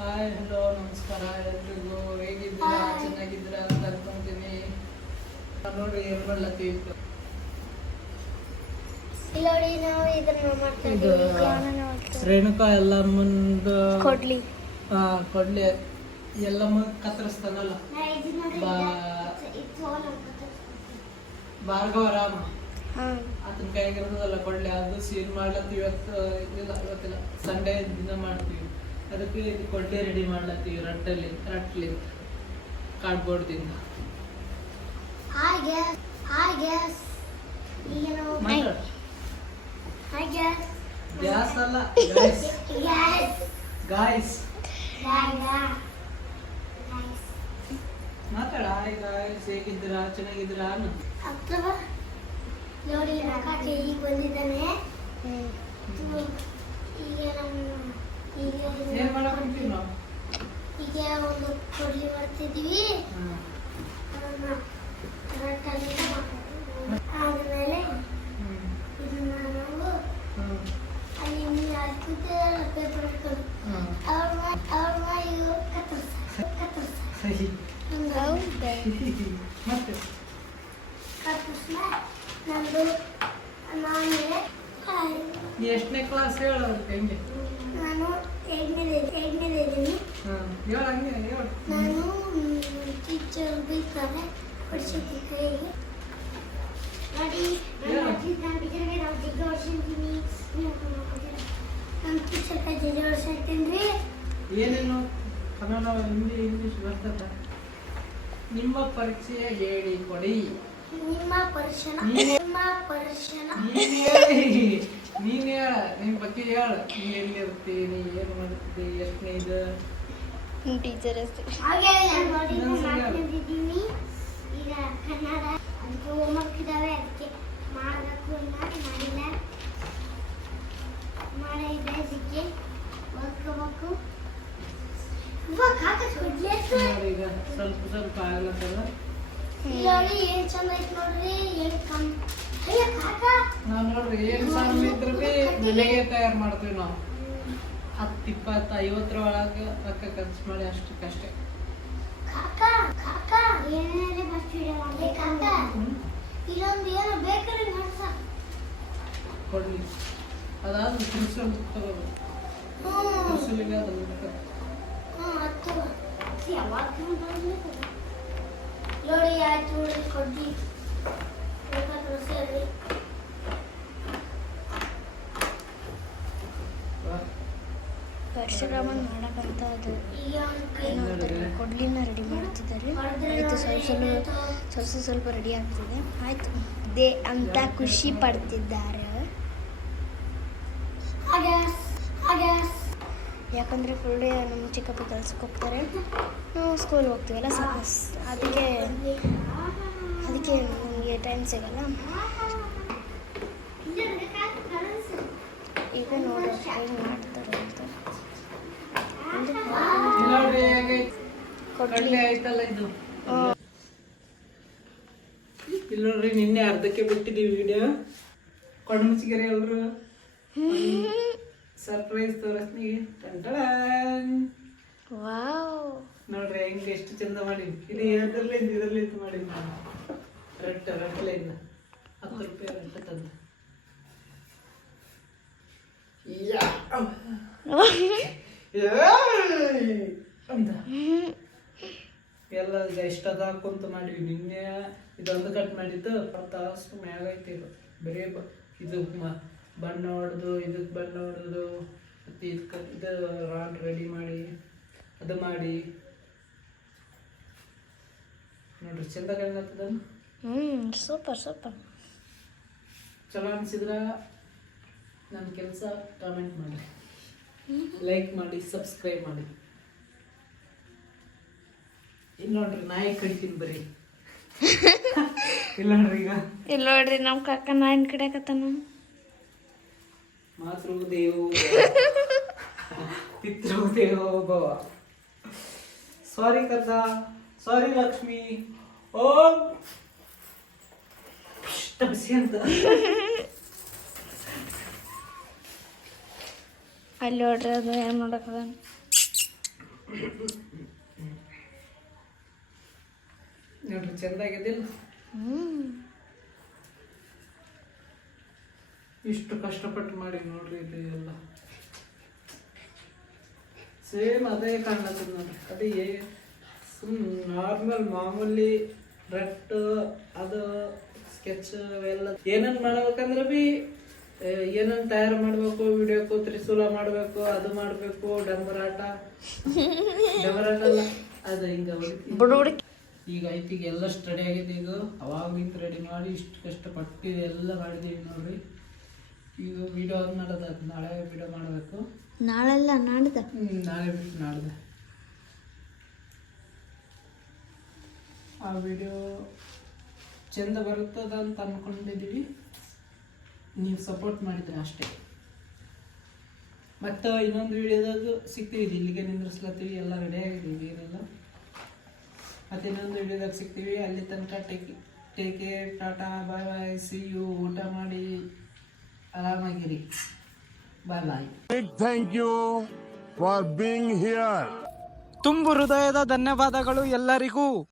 Hi hello ನಮಸ್ಕಾರ ಎಲ್ರಿಗೂ. ಹೇಗಿದ್ದೀರಾ? ಚೆನ್ನಾಗಿದ್ದೀರಾ ಅಂತ ಅನ್ಕೊಂತೀನಿ. ನೋಡ್ರಿ ಏನ್ ಮಾಡ್ಲತ್ತೀವಿ. ಇದು ರೇಣುಕಾ ಎಲ್ಲಮ್ಮಂದು ಕೊಡ್ಲಿ ಎಲ್ಲಮ್ಮ ಕತ್ತರಿಸ್ತಾನಲ್ಲ ಭಾರ್ಗವರಾಮ ಅದನ್ನ ಕೈಗಿರೋದಲ್ಲ ಕೊಡ್ಲಿ, ಅದು ಸೀನ್ ಮಾಡ್ಲತ್ತೀವಿ. ಇವತ್ತಿಲ್ಲ ಸಂಡೇ ದಿನ ಮಾಡ್ತೀವಿ. ಅದಕ್ಕೆ ಇದು ಕೊಡ್ಲಿ ರೆಡಿ ಮಾಡ್ಲತ್ತೀವಿ ರಟ್ಲಿ ಕಾರ್ಡ್ಬೋರ್ಡ್ದಿಂದ. ಗ್ಯಾಸ್ ಅಲ್ಲ ಗಾಯ್ಸ್ ಮಾತಾಡ. ಹಾಯ್ ಗಾಯ್ಸ್, ಹೇಗಿದ್ದೀರಾ? ಚೆನ್ನಾಗಿದ್ದೀರಾ? ನೋಡಿ ಈಗ ಬಂದಿದ್ದಾನೆ. ಏನ್ ಮಾಡಕೊಂತೀವಿ ನಾವು? ಈಗ ಒಂದು ಕೊಡ್ಲಿ ಮಾಡ್ತಿದೀವಿ. ಆದ್ಮೇಲೆ ಇದನ್ನ ನಾವು ಅಲ್ಲಿ ನೀರು ಹಾಕಿದ್ದೆ ಪೇಪರ್ ಇಟ್ಕೊಂಡು ಅವ್ರ ಇವು ಕತ್ತರಿಸ ಮತ್ತೆ ನಂದು ನಾನು ಎಷ್ಟನೇ ಕ್ಲಾಸ್ ಹೇಳೋದು? ಹೆಂಗೆ? ನಾನು 8ನೇ ಇದ್ದೀನಿ. ನಾನು ಟೀಚರ್ ಬೈತಾರೆ ಕೊಡಿಸಿದ್ದೆ ಕೈಗೆ. ನೋಡಿ ನಾನು ಟೀಚರ್ಗೆ ನಾವು ಜಿಗ್ಗ ಹೊಡ್ಸಿದ್ದೀನಿ. ನಮ್ಮ ಟೀಚರ್ ಕೈ ಜಿಗ್ಗ ಹೊಡ್ಸಿರ್ತೀನಿ. ಏನೇನು ಕನ್ನಡ ಹಿಂದಿ ಇಂಗ್ಲೀಷ್ ಬರ್ತದ? ನಿಮ್ಮ ಪರಿಚಯ ಹೇಳಿ ಕೊಡಿ. ನಿಮ್ಮ ಪರಿಚಯ ನೀನ್ ಹೇಳ, ನಿನ್ ಬಗ್ಗೆ ಹೇಳ. ನೀ ಎಲ್ಲಿ ಇರ್ತೀನಿ, ಏನ್ ಮಾಡ್ತಿದ್ದೆ, ಎಷ್ಟನೇ ಇದು ಟೀಚರ್ ಮಾಡ್ತಿದ್ದೀನಿ. ಈಗ ಕನ್ನಡ ಅದಕ್ಕೆ ಹೋಮ್ವರ್ಕ್ ಇದಾವೆ, ಅದಕ್ಕೆ ಮಾಡಬೇಕು. ಮಾಡಿಲ್ಲ ಮಾಡಿದ್ದೆ, ಅದಕ್ಕೆ ಓದ್ಕೋಬೇಕು. ಈಗ ಸ್ವಲ್ಪ ಸ್ವಲ್ಪ ಆಗ್ಲತ್ತಲ್ಲ. ನೋಡಿ ಏನ್ ಚಂದ ಐತ್ ನೋಡ್ರಿ. ನಾವ್ ನೋಡ್ರಿ ಏನ್ ಸಾಂಗ್ ಇದ್ರು ಮನೆಗೆ ತಯಾರು ಮಾಡ್ತೀವಿ ನಾವು. 10, 20, 50 ಒಳಗೆ ರೊಕ್ಕ ಖರ್ಚು ಮಾಡಿ ಅಷ್ಟಕ್ಕಷ್ಟೇ. ಇಲ್ಲೊಂದು ಏನೋ ಬೇಕರಿ ಮಾಡ್ಸ ಕೊಡ್ಲಿ. ಅದಾದ್ರೂ ತುಳಸಿ ತಗೋದು. ತುಳಸಿಲಿಗೆ ಅದನ್ನು ನೋಡಿ ಆಯ್ತು ಕೊಡ್ಲಿ ಪರಶುರಾಮನ್ ಮಾಡಕ್ಕಂತ ಅದು ಕೊಡ್ಲಿನ ರೆಡಿ ಮಾಡ್ತಿದ್ದಾರೆ. ಆಯಿತು, ಸ್ವಲ್ಪ ರೆಡಿ ಆಗ್ತಿದೆ. ಆಯಿತು ದೇ ಅಂತ ಖುಷಿ ಪಡ್ತಿದ್ದಾರೆ. ಯಾಕಂದರೆ ಫುಲ್ ಡೇ ನಮ್ಮ ಚಿಕ್ಕಪ್ಪ ಕೆಲ್ಸಕ್ಕೆ ಹೋಗ್ತಾರೆ, ನಾವು ಸ್ಕೂಲ್ಗೆ ಹೋಗ್ತೀವಲ್ಲ. ಅದಕ್ಕೆ ನಮಗೆ ಟೈಮ್ ಸಿಗಲ್ಲ. ಈಗ ನೋಡೋ ಹೆಂಗೆ ಮಾಡ್ತಾರೆ ಅಂತ. ಕೊಡ್ಲಿ ಆಯ್ತಲ್ಲ ಇದು. ಇಲ್ಲಿ ನೋಡ್ರಿ, ನಿನ್ನೆ ಅರ್ಧಕ್ಕೆ ಬಿಟ್ಟಿದ್ದೀವಿ ವಿಡಿಯೋ. ಕೊಂಡಮುಚ್ಚಿಗೆರೆ ಎಲ್ರು ಸರ್ಪ್ರೈಸ್ ತೋರಿಸ್ತೀವಿ. ವಾವ್, ನೋಡ್ರಿ ಹೆಂಗೆ ಎಷ್ಟು ಚಂದ ಮಾಡಿ. ಇದು ಇದರಲ್ಲಿ ಮಾಡಿ ರಟ್ಟಲೆಯಿಂದ 10 ರೂಪಾಯಿ ರಟ್ಟ ತಂದು ಅಂತ ಎಲ್ಲ ಎಷ್ಟದ ಹಾಕೊಂತ ಮಾಡಿವಿ. ನಿನ್ನೆ ಇದೊಂದು ಕಟ್ ಮಾಡಿದ್ದು 10 ತಾಸು ಮ್ಯಾಗ ಐತಿ. ಇದು ಬರೀ ಇದು ಬಣ್ಣ ಹೊಡೆದು, ಇದಕ್ಕೆ ಬಣ್ಣ ಹೊಡೆದು, ಮತ್ತು ಇದು ರಾಡ್ ರೆಡಿ ಮಾಡಿ ಅದು ಮಾಡಿ ನೋಡ್ರಿ ಚಂದ ಕಾಣತ್ತದ. ಸೂಪರ್. ಚಲೋ ಅನಿಸಿದ್ರ ನನ್ನ ಕೆಲಸ ಕಾಮೆಂಟ್ ಮಾಡಿ, ಲೈಕ್ ಮಾಡಿ, ಸಬ್ಸ್ಕ್ರೈಬ್ ಮಾಡಿ. ಇಲ್ಲಿ ನೋಡ್ರಿ ನಾಯಿ ಕಡಿತೀನಿ ಬರೀ. ಇಲ್ಲ ನೋಡ್ರಿ ನಮ್ಮ ಕಾಕ ನಾಯಿನ ಕಡಿಯಾಕತ್ತಾನ. ಮಾತೃದೇವೋ ಪಿತೃದೇವೋ ಭವ. ಸಾರಿ ಕರ್ದ, ಸಾರಿ ಲಕ್ಷ್ಮಿ. ಓಂ ತಪ್ಸಿ ಅಂತ ಅಲ್ಲಿ ನೋಡ್ರಿ ಅದು ಏನು ಮಾಡಕ್ಕದ ನೋಡ್ರಿ ಚೆಂದಾಗಿದ್ದಿಲ್ಲ. ಇಷ್ಟು ಕಷ್ಟಪಟ್ಟು ಮಾಡಿ ನೋಡ್ರಿ ಇದು ಎಲ್ಲ ಸೇಮ್ ಅದೇ ಕಾಣ್ಲತ್ತದ ನೋಡ್ರಿ. ಅದೇ ನಾರ್ಮಲ್ ಮಾಮೂಲಿ ರಟ್ ಅದು ಸ್ಕೆಚ್ ಅವೆಲ್ಲ ಏನೇನು ಮಾಡ್ಬೇಕಂದ್ರೆ ಬಿ ಏನೇನು ತಯಾರು ಮಾಡಬೇಕು, ವಿಡಿಯೋಕು ತ್ರಿಶೂಲ ಮಾಡಬೇಕು, ಅದು ಮಾಡಬೇಕು, ಡಂಬರಾಟ ಅಲ್ಲ ಅದು ಹಿಂಗೆ ಈಗ ಐತಿ. ಈಗ ಎಲ್ಲ ಸ್ಟಡಿ ಆಗಿದೆ. ಈಗ ಅವಾಗಿಂದ ರೆಡಿ ಮಾಡಿ ಇಷ್ಟು ಕಷ್ಟಪಟ್ಟು ಎಲ್ಲ ಮಾಡಿದ್ದೀವಿ ನೋಡ್ರಿ. ಈಗ ವಿಡಿಯೋ ಮಾಡೋದು, ನಾಳೆ ವಿಡಿಯೋ ಮಾಡಬೇಕು. ನಾಳೆಲ್ಲ ನಾಡ್ದ ನಾಳೆ ಬಿಟ್ಟು ನಾಡ್ದೆ ಆ ವಿಡಿಯೋ ಚೆಂದ ಬರುತ್ತದ ಅಂತ ಅಂದ್ಕೊಂಡಿದ್ದೀವಿ. ನೀವು ಸಪೋರ್ಟ್ ಮಾಡಿದ್ರೆ ಅಷ್ಟೇ. ಮತ್ತು ಇನ್ನೊಂದು ವಿಡಿಯೋದಾಗ ಸಿಗ್ತೀವಿ. ಇಲ್ಲಿಗೆ ನಿಂದ್ರಿಸ್ಲತ್ತೀವಿ, ಎಲ್ಲ ರೆಡಿ ಆಗಿದ್ದೀವಿ ಏನೆಲ್ಲ. ಮತ್ತು ಇನ್ನೊಂದು ವಿಡಿಯೋದಾಗ ಸಿಗ್ತೀವಿ. ಅಲ್ಲಿ ತನಕ take care, tata, bye bye, see you. ಊಟ ಮಾಡಿ ಆರಾಮಾಗಿರಿ. ಬಾಯ್ ಬಾಯ್. Big thank you for being here. ತುಂಬು ಹೃದಯದ ಧನ್ಯವಾದಗಳು ಎಲ್ಲರಿಗೂ.